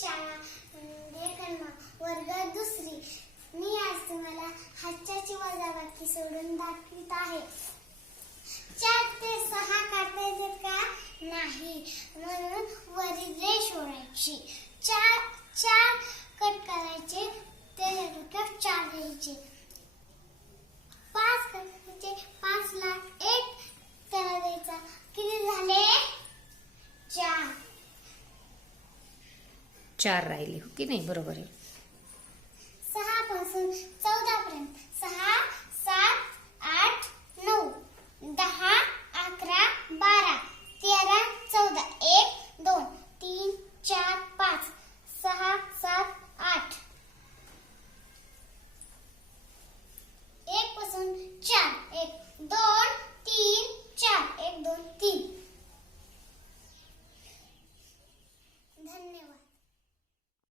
शाळा म्हणजे लेखन वर्ग दुसरी. मी आज तुम्हाला हातच्याची वजाबाकी सोडून दाखवित आहे. चार ते सहा काढता येते का? नाही. म्हणून वरील रेष ओढायची चार राहिले. हो की नाही? बरोबर आहे.